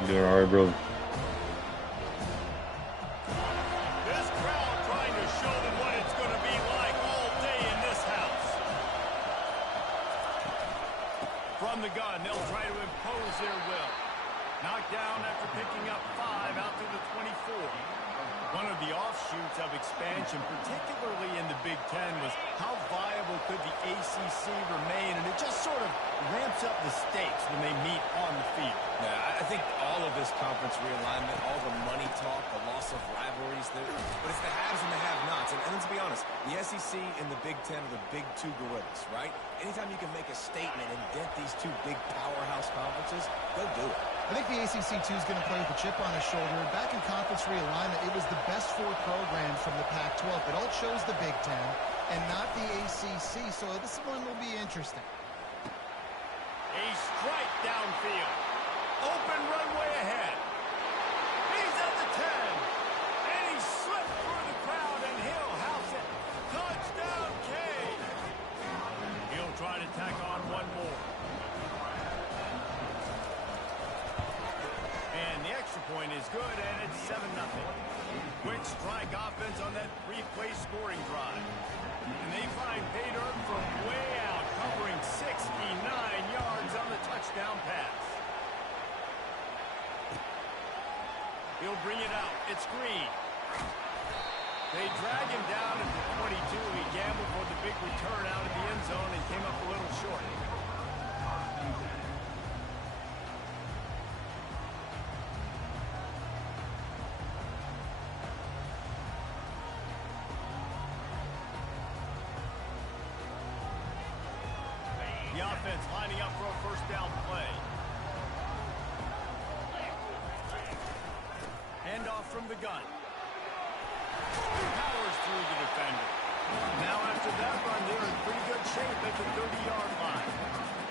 You doing all right, brother? This crowd trying to show them what it's going to be like all day in this house. From the gun, they'll try to impose their will. Knocked down after picking up 5 out to the 24. One of the offshoots of expansion, particularly in the Big Ten, was how viable could the ACC remain, and it just sort of ramps up the stakes when they meet on the field. Yeah, I think all of this conference realignment, all the money talk, the loss of rivalries, but it's the haves and the have-nots. And let's be honest, the SEC and the Big Ten are the big two gorillas, right? Anytime you can make a statement and dent these two big powerhouse conferences, go do it. I think the ACC, too, is going to play with a chip on his shoulder. Back in conference realignment, it was the best 4 programs from the Pac-12 that all chose the Big Ten and not the ACC, so this one will be interesting. A strike downfield. Open runway ahead. He's at the 10. And he slipped through the crowd, and he'll house it. Touchdown, K. He'll try to tack on one more. And the extra point is good, and it's 7-0. Quick strike offense on that 3-play scoring drive. And they find pay dirt from way out, covering 69 yards on the touchdown pass. He'll bring it out. It's Green. They drag him down at the 22. He gambled for the big return out of the end zone and came up a little short. The offense lining up for a first down play. Handoff from the gun. Powers through the defender. Now after that run, they're in pretty good shape at the 30-yard line.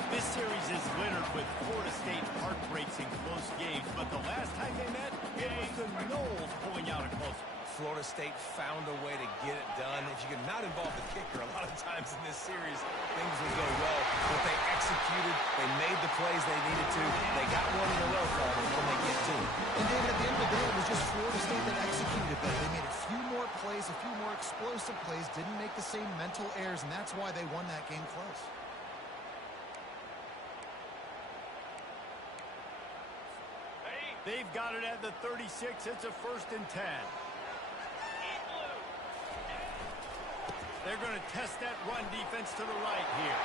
This series is littered with Florida State heartbreaks in close games, but the last time they met, it was the Noles pulling out a close one. Florida State found a way to get it done. If you could not involve the kicker, a lot of times in this series, things would go well. But they executed. They made the plays they needed to. They got one in a row for them when they get to it. And, David, at the end of the day, it was just Florida State that executed better. They made a few more plays, a few more explosive plays, didn't make the same mental errors, and that's why they won that game close. They've got it at the 36. It's a 1st and 10. They're going to test that run defense to the right here.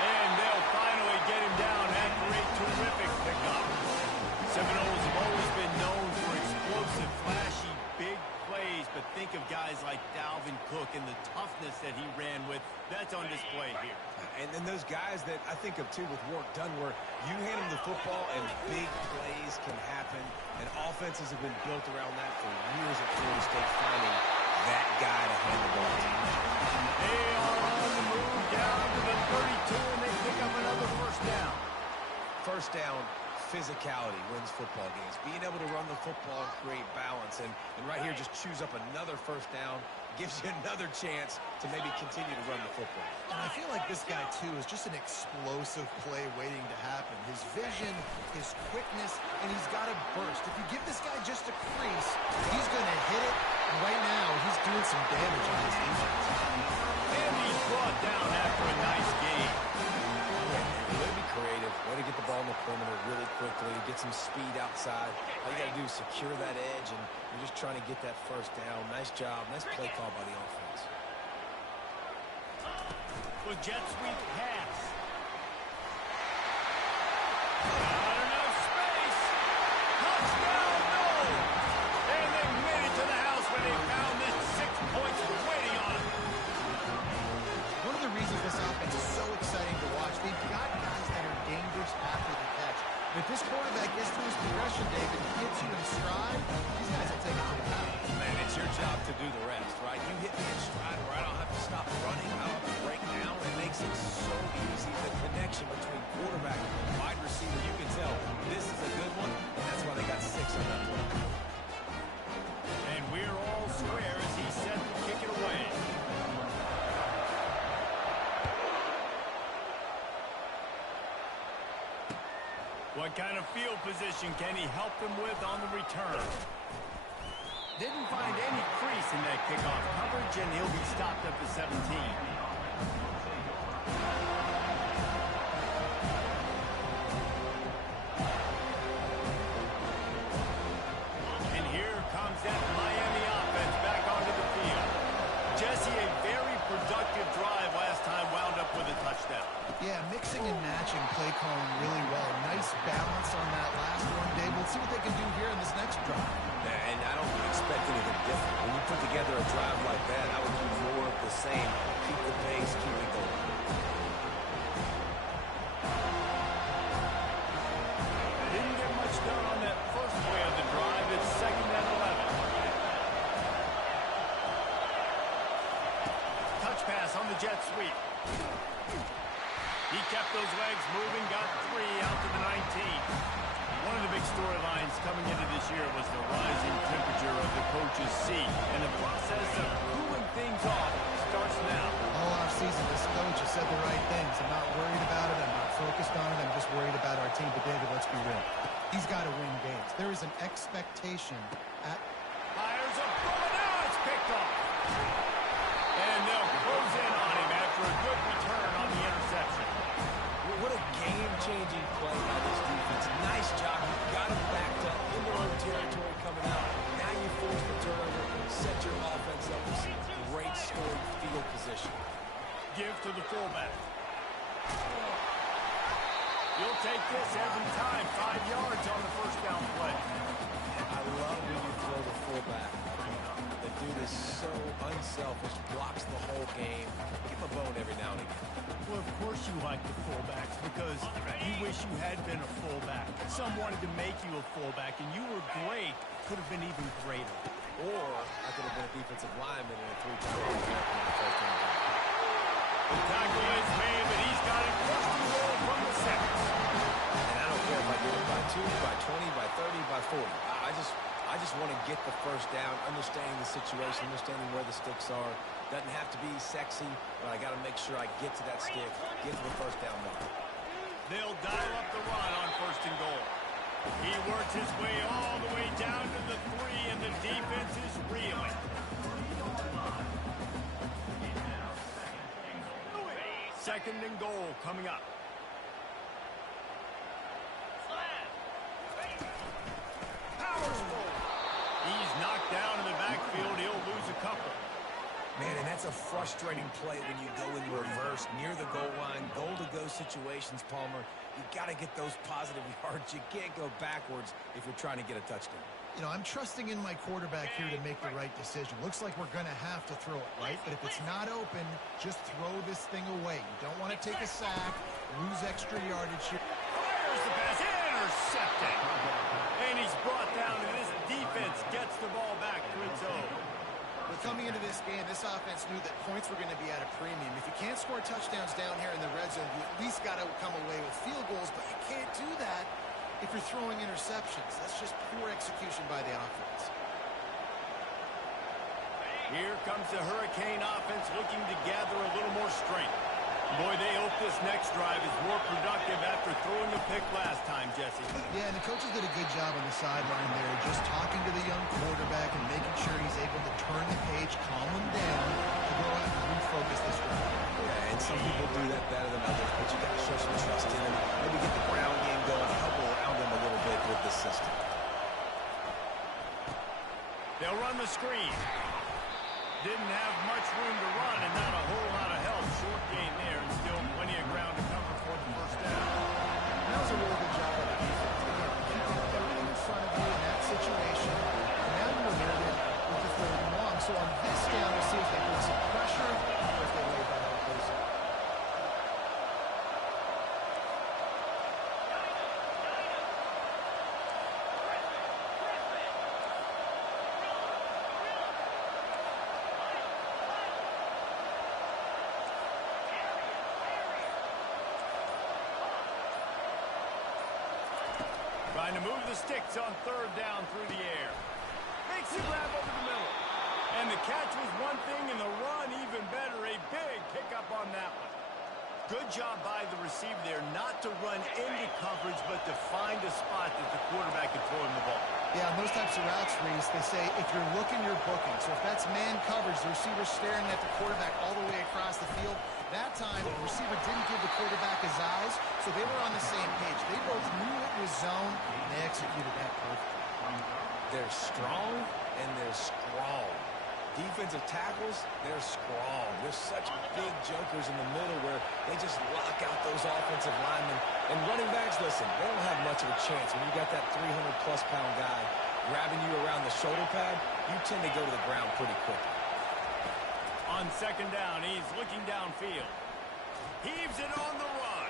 And they'll finally get him down after a terrific pickup. Seminoles have always been known for explosive, flashy, big plays, but think of guys like Dalvin Cook and the toughness that he ran with. That's on display here. And then those guys that I think of, too, with Warrick Dunn, where you hand them the football and big plays can happen, and offenses have been built around that for years at Florida State, finding that guy to hand the ball to. They are on the move down to the 32, and they pick up another first down. First down, physicality wins football games. Being able to run the football and create balance. And right here, just choose up another first down, gives you another chance to maybe continue to run the football. And I feel like this guy, too, is just an explosive play waiting to happen. His vision, his quickness, and he's got a burst. If you give this guy just a crease, he's going to hit it. And right now, he's doing some damage on this defense. And he's brought down after a nice game. Way to be creative, way to get the ball in the perimeter really quickly, get some speed outside. All you got to do is secure that edge, and you're just trying to get that first down. Nice job. Nice play call by the offense. With jet sweep pass. Not enough space. Touchdown, no. And they made it to the house when they found this 6 points waiting on them. One of the reasons this offense is so exciting to watch, they've got guys that are dangerous after the catch. But if this quarterback gets to his progression, David, he hits you in stride, these guys will take it to the house. Man, it's your job to do the rest, right? You hit me in stride where I don't have to stop running. I don't have to break down. It makes it so easy. The connection between quarterback and wide receiver, you can tell this is a good one, and that's why they got 6 on that play. And we're all square as he's set to kick it away. What kind of field position can he help them with on the return? Didn't find any crease in that kickoff coverage, and he'll be stopped at the 17. And here comes that Miami offense back onto the field. Jesse, a very productive drive last time, wound up with a touchdown. Yeah, mixing and matching play calling really well. Nice balance on that last one, Dave. We'll see what they can do here in this next drive. And I don't expect anything different. When you put together a drive like that, I would do more of the same. Keep the pace, keep it going. Didn't get much done on that first play of the drive. It's 2nd and 11. Touch pass on the jet sweep. He kept those legs moving, got 3 out to the 19. One of the big storylines coming into this year was the rising temperature of the coach's seat, and the process of cooling things off starts now. All offseason, this coach has said the right things. I'm not worried about it. I'm not focused on it. I'm just worried about our team. But, David, let's be real. He's got to win games. There is an expectation at... Fires a bullet. Now it's picked off. And they'll close in on him after a good return on the interception. What a game-changing play by this defense. Nice job. You got him backed up in their own territory coming out. Now you force the turnover, set your offense up with some great scoring field position. Give to the fullback. You'll take this every time. 5 yards on the first down play. I love when you throw the fullback. The dude is so unselfish, blocks the whole game. Give him a bone every now and again. Well, of course you like the fullbacks because you wish you had been a fullback. Some wanted to make you a fullback, and you were great. Could have been even greater. Or I could have been a defensive lineman in a 3-time quarterback in the first time. The tackle is made, but he's got it first and goal from the 6. And I don't care if I get it by 2, by 20, by 30, by 40. I just want to get the first down, understanding the situation, understanding where the sticks are. Doesn't have to be sexy, but I got to make sure I get to that stick, get to the first down mark. They'll dial up the run on first and goal. He works his way all the way down to the 3, and the defense is reeling. Second and goal coming up. Powers full. He's knocked down in the backfield. He'll lose a couple. Man, and that's a frustrating play when you go in reverse near the goal line, goal-to-go situations, Palmer. You got to get those positive yards. You can't go backwards if you're trying to get a touchdown. You know, I'm trusting in my quarterback here to make the right decision. Looks like we're going to have to throw it, right? But if it's not open, just throw this thing away. You don't want to take a sack, lose extra yardage here. Fires the pass, intercepted. And he's brought down, and this defense gets the ball back to its own. But coming into this game, this offense knew that points were going to be at a premium. If you can't score touchdowns down here in the red zone, you at least got to come away with field goals, but you can't do that if you're throwing interceptions. That's just poor execution by the offense. Here comes the Hurricane offense looking to gather a little more strength. Boy, they hope this next drive is more productive after throwing the pick last time, Jesse. Yeah, and the coaches did a good job on the sideline there, just talking to the young quarterback and making sure he's able to turn the page, calm him down, to go out and refocus this drive. Yeah, and some people do that better than others, but you got to show some trust in him. Maybe get the ground game going, help around him a little bit with the system. They'll run the screen. Didn't have much room to run and not a whole lot of help. Short gain there and still plenty of ground to cover for the first down. That was a really good job by the defense. Again, keeping everything in front of you in that situation. And now you're limited with the 3rd and long. So on this down, we'll see if they put some pressure or if they lay back and close it. Trying to move the sticks on 3rd down through the air. Makes a grab over the middle. And the catch was one thing and the run even better. A big pickup on that one. Good job by the receiver there not to run into coverage, but to find a spot that the quarterback can throw him the ball. Yeah, on those types of routes, Reese, they say if you're looking, you're booking. So if that's man coverage, the receiver's staring at the quarterback all the way across the field. That time, the receiver didn't give the quarterback his eyes, so they were on the same page. They both knew it was zone, and they executed that perfectly. They're strong, and they're strong. Defensive tackles, they're strong. They're such big jokers in the middle where they just lock out those offensive linemen. And running backs, listen, they don't have much of a chance. When you got that 300-plus pound guy grabbing you around the shoulder pad, you tend to go to the ground pretty quickly. On second down, he's looking downfield. Heaves it on the run.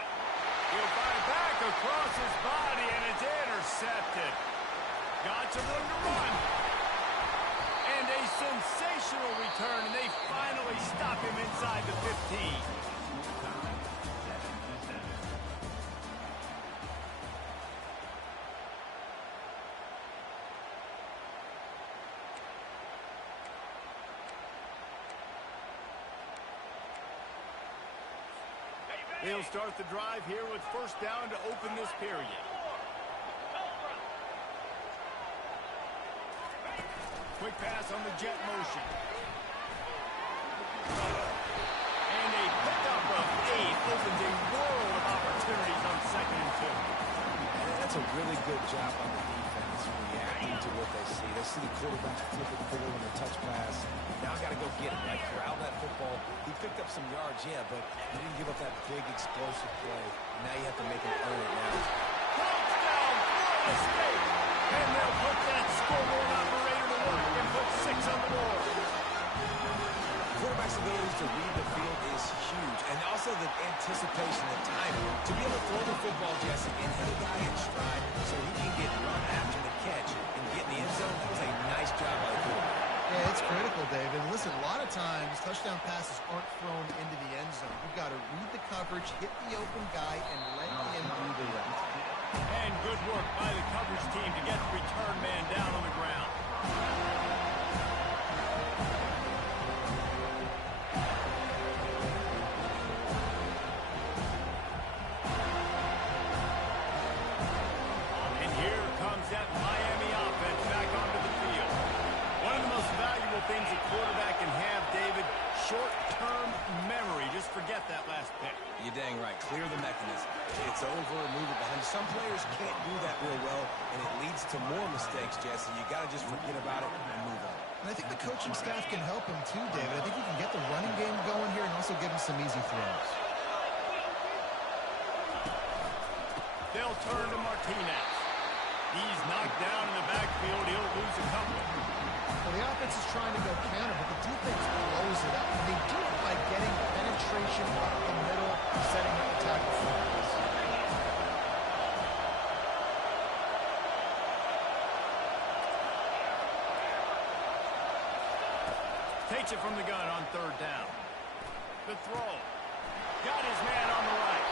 He'll fire back across his body, and it's intercepted. Got some room to run. And a sensational return, and they finally stop him inside the 15. They'll start the drive here with first down to open this period. Quick pass on the jet motion. And a pickup of 8 opens a world of opportunities on 2nd and 2. That's a really good job on the defense reacting to what they see. They see the quarterback flip it forward on a touch pass. Now got to go get it, right? Corral that football. He picked up some yards, yeah, but he didn't give up that big explosive play. Now you have to make him earn it now. Touchdown, Florida State! And they'll put that scoreboard operator to work and put 6 on the board. Quarterback's ability to read the field is huge. And also the anticipation, the timing. To be able to throw the football, Jesse, and hit a guy in stride so he can get run after the catch and get in the end zone, that was a nice job by the quarterback. Yeah, it's critical, David. Listen, a lot of times, touchdown passes aren't thrown into the end zone. You've got to read the coverage, hit the open guy, and let him do the rest. And good work by the coverage team to get the return man down on the ground. And here comes that Miami offense back onto the field. One of the most valuable things a quarterback can have, David, short-term memory. Just forget that last pick. You're dang right. Clear the mechanism. It's over, move it behind. Some players can't do that real well, and it leads to more mistakes, Jesse. You got to just forget about it and move on. And I think the coaching staff can help him too, David. I think he can get the running game going here and also give him some easy throws. They'll turn to Martinez. He's knocked down in the backfield. He'll lose a couple. Well, the offense is trying to go counter, but the defense blows it up. And they do it by getting penetration up the middle, setting up the tackle flags. Takes it from the gun on third down. The throw. Got his man on the right.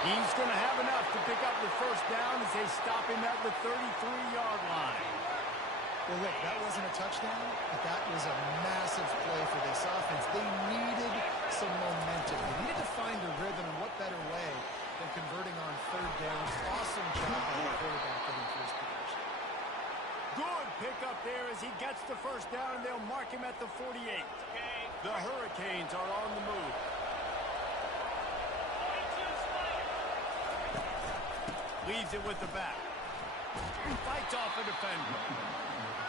He's going to have enough to pick up the first down as they stop him at the 33-yard line. Well, look, that wasn't a touchdown, but that was a massive play for this offense. They needed some momentum. They needed to find a rhythm, and what better way than converting on third down. Awesome job by the quarterback getting through his position. Good pickup there as he gets the first down, and they'll mark him at the 48. The Hurricanes are on the move. Leaves it with the back. Fights off a defender.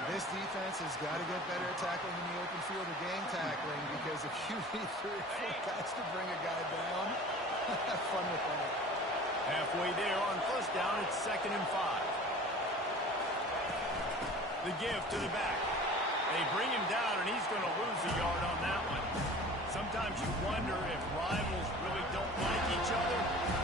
This defense has got to get better at tackling in the open field or gang tackling, because if you need 3 or 4 guys to bring a guy down, have fun with that. Halfway there on first down, it's 2nd and 5. The give to the back. They bring him down, and he's going to lose a yard on that one. Sometimes you wonder if rivals really don't like each other.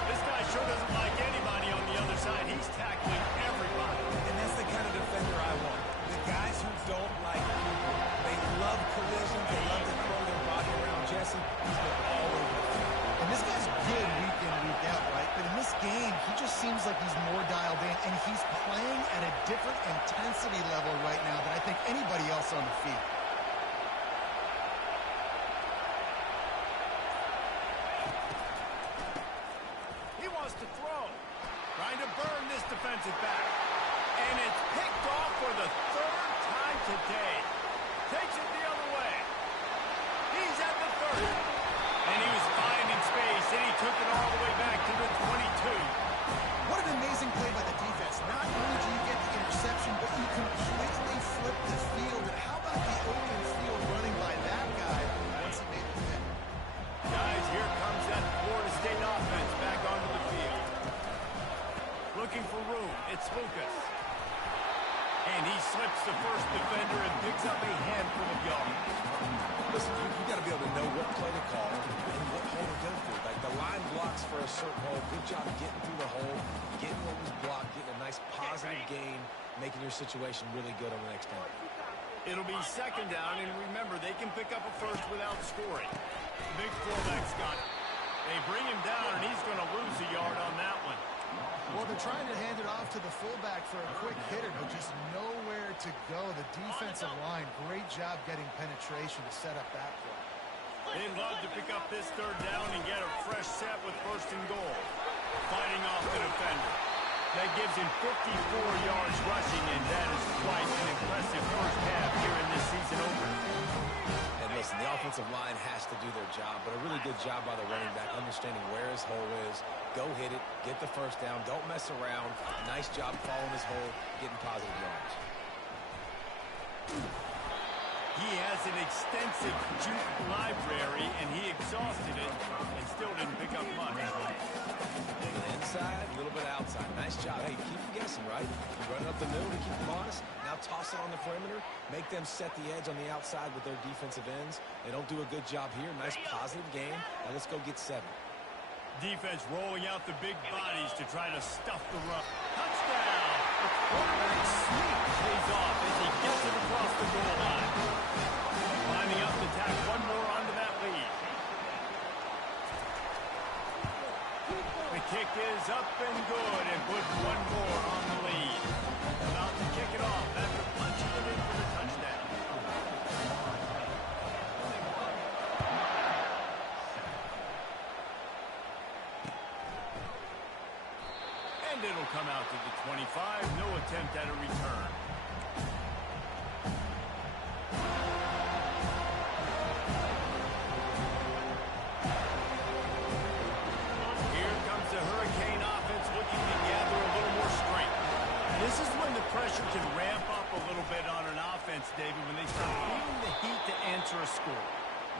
This guy sure doesn't like anybody on the other side. He's tackling everybody. And that's the kind of defender I want. The guys who don't like people. They love collisions. They love to throw their body around. Jesse, he's been all over the field. And this guy's good week in, week out, right? But in this game, he just seems like he's more dialed in, and he's playing at a different intensity level right now than I think anybody else on the field. defensive back. And it's picked off for the third time today. Takes it the other way. He's at the 30. And he was finding space, and he took it all the way back to the 22. What an amazing play by the defense. Not only do you get the interception, but you completely flip the field. And how about the open field running by that guy once he made the hit? Guys, here comes that Florida State offense back onto the field. Looking for room. It's Lucas. And he slips the first defender and picks up a handful of yards. Listen, you got to be able to know what play to call and what hole to go through. Like the line blocks for a certain hole. Good job getting through the hole, getting what was blocked, getting a nice positive gain, making your situation really good on the next down. It'll be second down, and remember, they can pick up a first without scoring. Big fullback's got it. They bring him down, and he's going to lose a yard on that one. Well, they're trying to hand it off to the fullback for a quick hitter, but just nowhere to go. The defensive line, great job getting penetration to set up that play. They'd love to pick up this third down and get a fresh set with first and goal. Fighting off the defender. That gives him 54 yards rushing, and that is quite an impressive first half here in this season opener. And listen, the offensive line has to do their job, but a really good job by the running back, understanding where his hole is. Go hit it, get the first down, don't mess around. Nice job following his hole, getting positive yards. He has an extensive juke library, and he exhausted it and still didn't pick up much. A little inside, a little bit outside. Nice job. Hey, keep them guessing, right? You run up the middle to keep them honest. Now toss it on the perimeter. Make them set the edge on the outside with their defensive ends. They don't do a good job here. Nice positive game. Now let's go get 7. Defense rolling out the big bodies to try to stuff the run. Touchdown! The quarterback sneak pays off as he gets it across the goal line. Lining up to tack one more onto that lead. The kick is up and good and puts one more on the lead. About to kick it off after punching it in for the touchdown. And it'll come out to the 25. No attempt at a return. Here comes the Hurricane offense looking to gather a little more strength. This is when the pressure can ramp up a little bit on an offense, David, when they start feeling the heat to answer a score.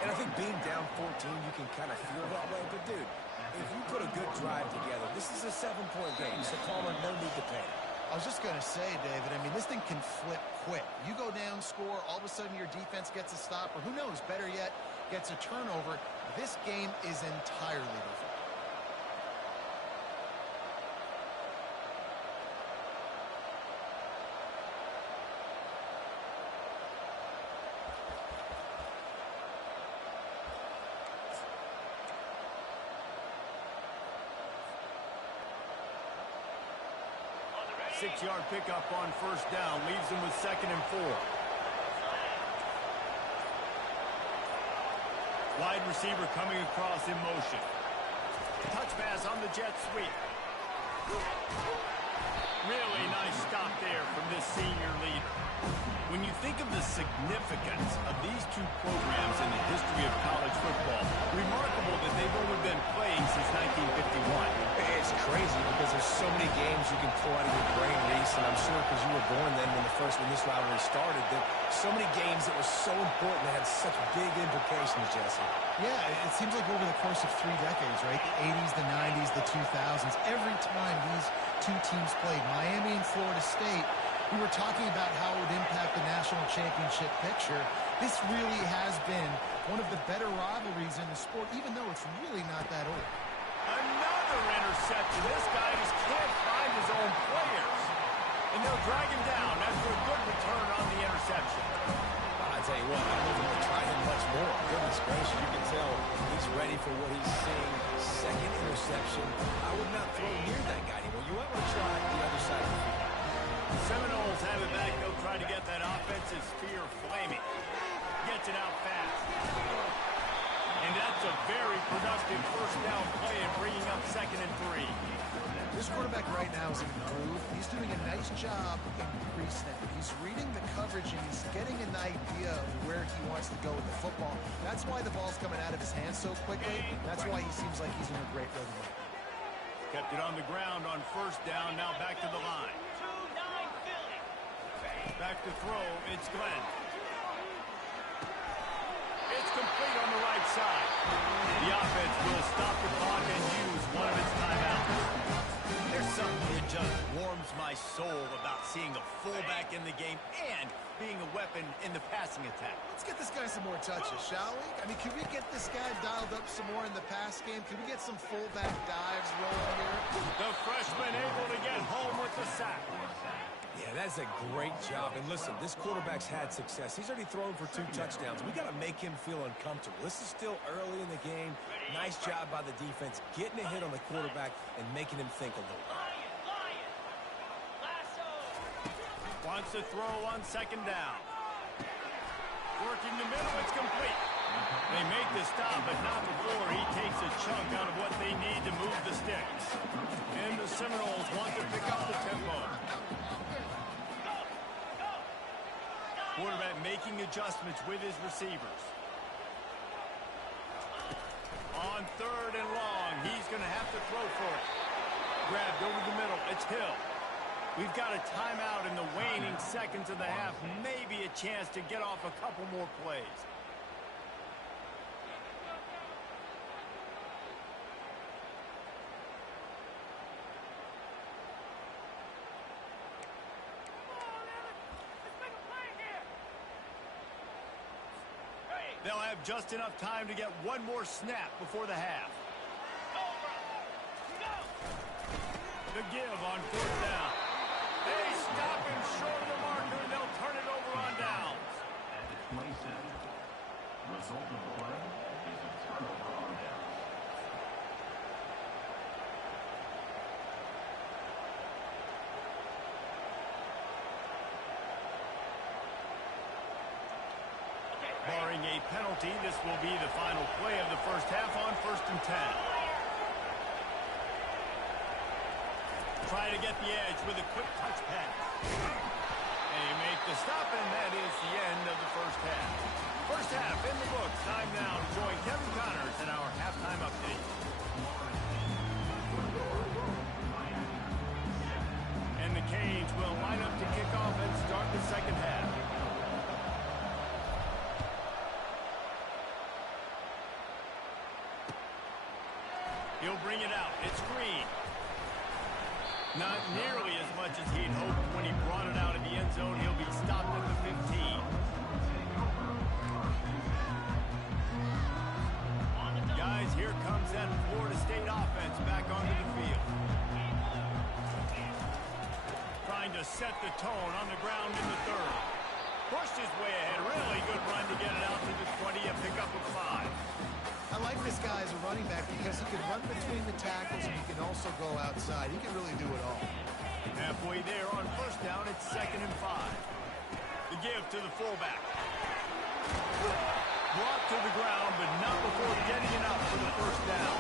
And I think being down 14, you can kind of feel that way. But, dude, if you put a good drive together, this is a 7-point game, so Palmer, no need to panic. I was just going to say, David, I mean, this thing can flip quick. You go down, score, all of a sudden your defense gets a stop, or who knows, better yet, gets a turnover. This game is entirely different. Six-yard pickup on first down leaves them with 2nd and 4. Wide receiver coming across in motion. Touch pass on the jet sweep. Really nice stop there from this senior leader. When you think of the significance of these two programs in the history of college football, remarkable that they've only been playing since 1951. It's crazy because there's so many games you can pull out of your brain, Reese, and I'm sure because you were born then when this rivalry started, that so many games that were so important that had such big implications, Jesse. Yeah, it seems like over the course of 3 decades, right? The 80s, the 90s, the 2000s, every time these two teams played, Miami and Florida State, we were talking about how it would impact the national championship picture. This really has been one of the better rivalries in the sport, even though it's really not that old. Another interception. This guy just can't find his own players. And they'll drag him down after a good return on the interception. I tell you what, I don't even want to try him much more. Goodness gracious, you can tell he's ready for what he's seeing. 2nd interception. I would not throw near that guy anymore. You might want to try the other side of the field. The Seminoles have it back. They'll try to get that offensive spear flaming. Gets it out fast. And that's a very productive first down play and bringing up 2nd and 3. This quarterback right now is in a groove. He's doing a nice job in pre-snap. He's reading the coverage and he's getting an idea of where he wants to go with the football. That's why the ball's coming out of his hands so quickly. That's why he seems like he's in a great rhythm. Kept it on the ground on first down. Now back to the line. Back to throw. It's Glenn. It's complete on the right side. The offense will stop the clock and use one of its timeouts. There's something that just warms my soul about seeing a fullback in the game and being a weapon in the passing attack. Let's get this guy some more touches, shall we? I mean, can we get this guy dialed up some more in the pass game? Can we get some fullback dives rolling here? The freshman able to get home with the sack. Yeah, that's a great job. And listen, this quarterback's had success. He's already thrown for 2 touchdowns. We got to make him feel uncomfortable. This is still early in the game. Nice job by the defense, getting a hit on the quarterback and making him think a little. Wants to throw on second down. Working the middle, it's complete. They make the stop, but not before he takes a chunk out of what they need to move the sticks. And the Seminoles want to pick up the tempo. Quarterback making adjustments with his receivers. On third and long, he's going to have to throw for it. Grabbed over the middle, it's Hill. We've got a timeout in the waning seconds of the half. Maybe a chance to get off a couple more plays. They'll have just enough time to get one more snap before the half. The give on fourth down. They stop him short of the marker, and they'll turn it over on downs. At the 27, result of the play is a turnover on down. Barring a penalty, this will be the final play of the first half on 1st and 10. Try to get the edge with a quick touch pass. They make the stop, and that is the end of the first half. First half in the books. Time now to join Kevin Connors in our halftime update. And the Canes will line up to kick off and start the second half. He'll bring it out. It's Green. Not nearly as much as he'd hoped when he brought it out of the end zone. He'll be stopped at the 15. Guys, here comes that Florida State offense back onto the field. Trying to set the tone on the ground in the third. Pushed his way ahead. Really good run to get it out to the 20 and pick up a 5. I like this guy as a running back because he can run between the tackles and he can also go outside. He can really do it all. Halfway there on first down, it's 2nd and 5. The give to the fullback. Brought to the ground, but not before getting it up for the first down.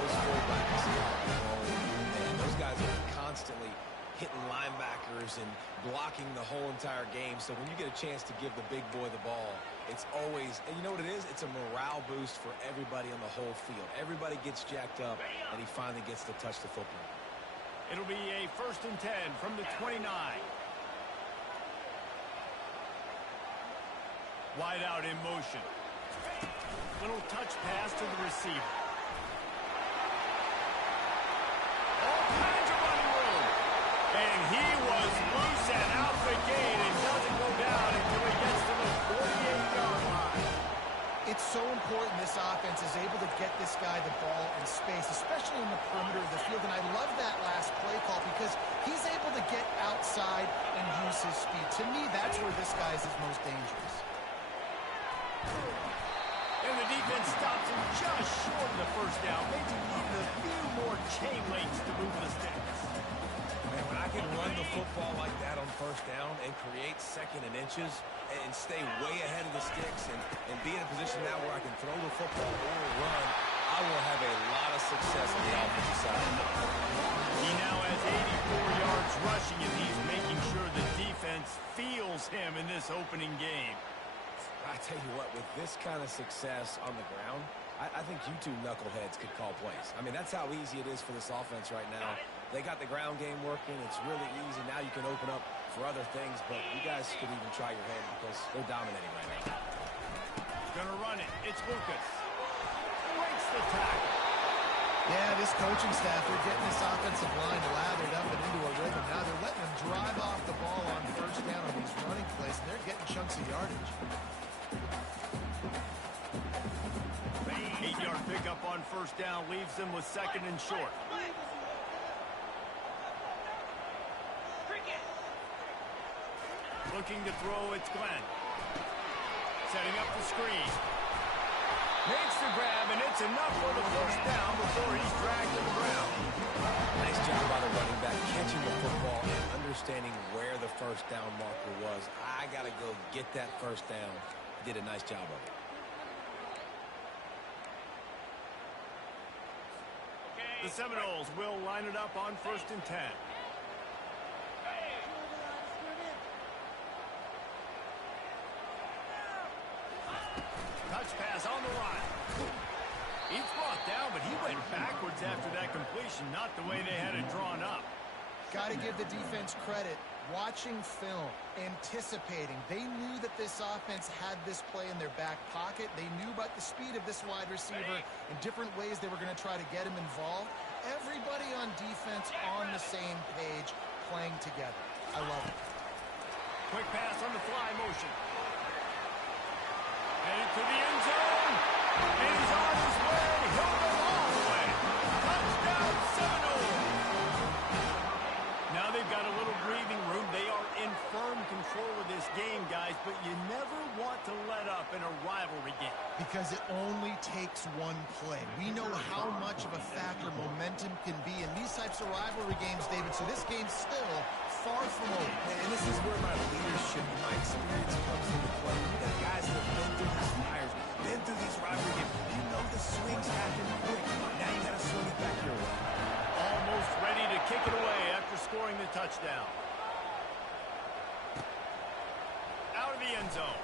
Those fullbacks, man, those guys are constantly hitting linebackers and blocking the whole entire game. So when you get a chance to give the big boy the ball, it's always, and you know what it is? It's a morale boost for everybody on the whole field. Everybody gets jacked up, and he finally gets to touch the football. It'll be a 1st and 10 from the 29. Wide out in motion. Little touch pass to the receiver. All kinds of running room. And he was loose and out the gate and doesn't go down until he gets to the 48-yard line. It's so important this offense is able to get this guy the ball in space, especially in the perimeter of the field. And I love that last play call because he's able to get outside and use his speed. To me, that's where this guy is his most dangerous. And the defense stops him just short of the first down. Maybe needed a few more chain links to move the sticks. Man, when I can run the football like that on first down and create 2nd and inches and stay way ahead of the sticks and be in a position now where I can throw the football or run, I I will have a lot of success on the offensive side. He now has 84 yards rushing, and he's making sure the defense feels him in this opening game. I tell you what, with this kind of success on the ground, I think you two knuckleheads could call plays. I mean, that's how easy it is for this offense right now. They got the ground game working. It's really easy. Now you can open up for other things, but you guys could even try your hand because they're dominating right now. Gonna run it. It's Lucas. Breaks the tackle. Yeah, this coaching staff, they're getting this offensive line lathered up and into a rhythm. Now they're letting them drive off the ball on first down on these running plays, and they're getting chunks of yardage. 8-yard pickup on first down leaves them with second and short. Looking to throw, it's Glenn. Setting up the screen. Makes the grab, and it's enough for the first down before he's dragged to the ground. Nice job by the running back catching the football and understanding where the first down marker was. I got to go get that first down. Did a nice job of it. The Seminoles will line it up on first and 10. Touch pass on the line. He's brought down, but he went backwards after that completion, not the way they had it drawn up. Got to give the defense credit. Watching film, anticipating. They knew that this offense had this play in their back pocket. They knew about the speed of this wide receiver and different ways they were going to try to get him involved. Everybody on defense on the same page, playing together. I love it. Quick pass on the fly motion. Headed to the end zone. And he's on his way. He'll go all the way. Touchdown, Seminoles. Now they've got a little breathing room. They are in firm control of this game, guys, but you never want to let up in a rivalry game. Because it only takes one play. We know how much of a factor momentum can be in these types of rivalry games, David, so this game's still far from over. And this is where my leadership and my experience comes into play. You got guys that have been through these fires, been through these rivalry games. You know the swings happen quick. Now you got to swing it back your way. Almost ready to kick it away after scoring the touchdown. Out of the end zone.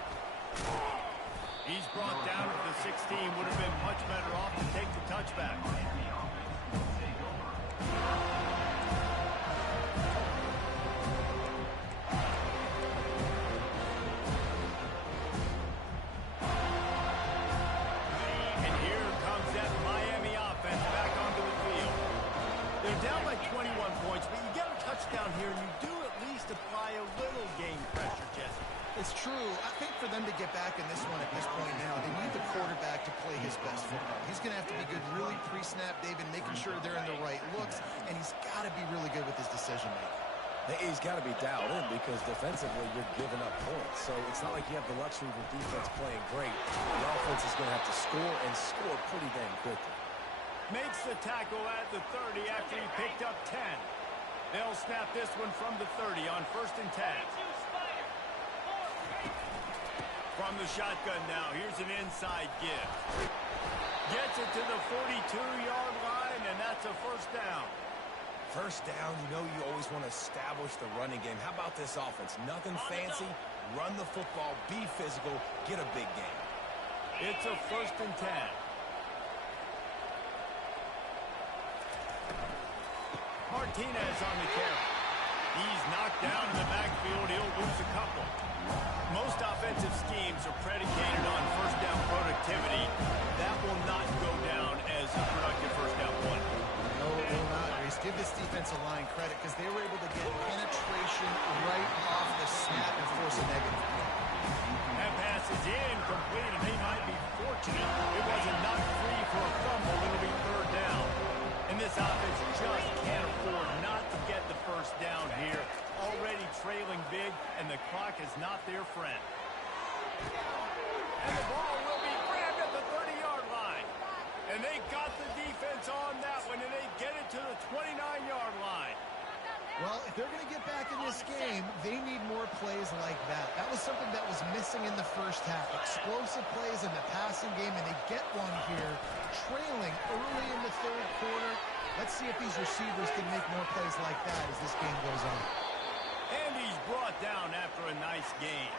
He's brought down at the 16. Would have been much better off to take the touchback. And here comes that Miami offense back onto the field. They're down by 21 points, but you get a touchdown here, and you do at least apply a little game pressure, Jesse. It's true. I think for them to get back in this one at this point now, they need the quarterback to play his best football. He's going to have to be good really pre-snap, David, making sure they're in the right looks, and he's got to be really good with his decision-making. He's got to be dialed in because defensively you're giving up points. So it's not like you have the luxury of your defense playing great. The offense is going to have to score and score pretty dang quickly. Makes the tackle at the 30 after he picked up 10. They'll snap this one from the 30 on first and 10. From the shotgun now, here's an inside give. Gets it to the 42-yard line, and that's a first down. First down, you know you always want to establish the running game. How about this offense? Nothing fancy. Run the football, be physical, get a big game. It's a first and 10. Martinez on the carry. He's knocked down in the backfield. He'll lose a couple. Most offensive schemes are predicated on first down productivity. That will not go down as a productive first down one. No, it will not, Reese. Give this defensive line credit because they were able to get penetration right off the snap and force a negative play. That pass is incomplete, and they might be fortunate it wasn't knocked free for a fumble. It'll be third down. And this offense just can't afford not to get the first down here. Already trailing big, and the clock is not their friend. And the ball will be grabbed at the 30-yard line. And they got the defense on that one, and they get it to the 29-yard line. Well, if they're going to get back in this game, they need more plays like that. That was something that was missing in the first half. Explosive plays in the passing game, and they get one here, trailing early in the third quarter. Let's see if these receivers can make more plays like that as this game goes on. And he's brought down after a nice game.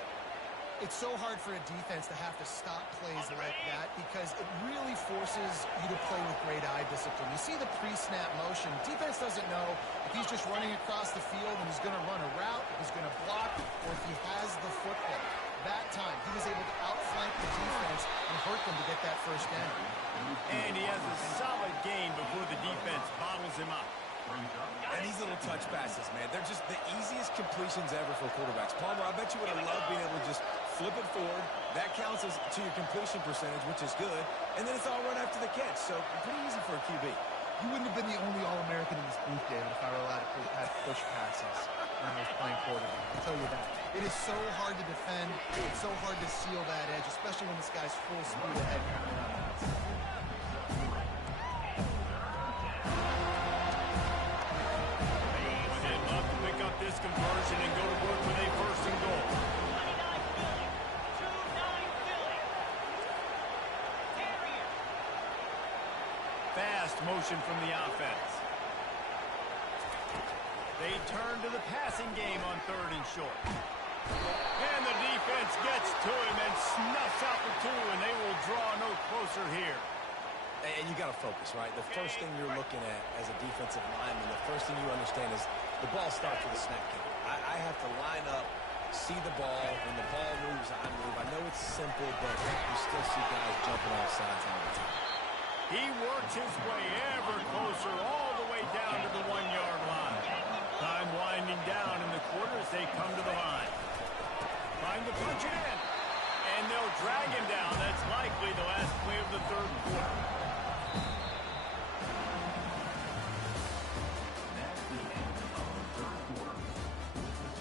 It's so hard for a defense to have to stop plays like that because it really forces you to play with great eye discipline. You see the pre-snap motion. Defense doesn't know if he's just running across the field and he's going to run a route, if he's going to block, or if he has the football. That time, he was able to outflank the defense and hurt them to get that first down. And he has a solid game before the defense bottles him up. And these little touch passes, man, they're just the easiest completions ever for quarterbacks. Palmer, I bet you would have loved being able to just flip it forward. That counts as to your completion percentage, which is good. And then it's all run after the catch. So pretty easy for a QB. You wouldn't have been the only All-American in this booth, David, if I were allowed to push passes when I was playing quarterback. I'll tell you that. It is so hard to defend. It's so hard to seal that edge, especially when this guy's full speed ahead coming up. They'd love to pick up this conversion and go to work with a first and goal. Fast motion from the offense. They turn to the passing game on third and short. And the defense gets to him and snuffs out the two, and they will draw no closer here. And you got to focus, right? The first thing you're looking at as a defensive lineman, the first thing you understand is the ball starts with a snap count. I have to line up, see the ball. When the ball moves, I move. I know it's simple, but you still see guys jumping off sides all the time. He works his way ever closer all the way down to the 1-yard line. Time winding down in the quarter as they come to the line. Trying to punch it in. And they'll drag him down. That's likely the last play of the third quarter.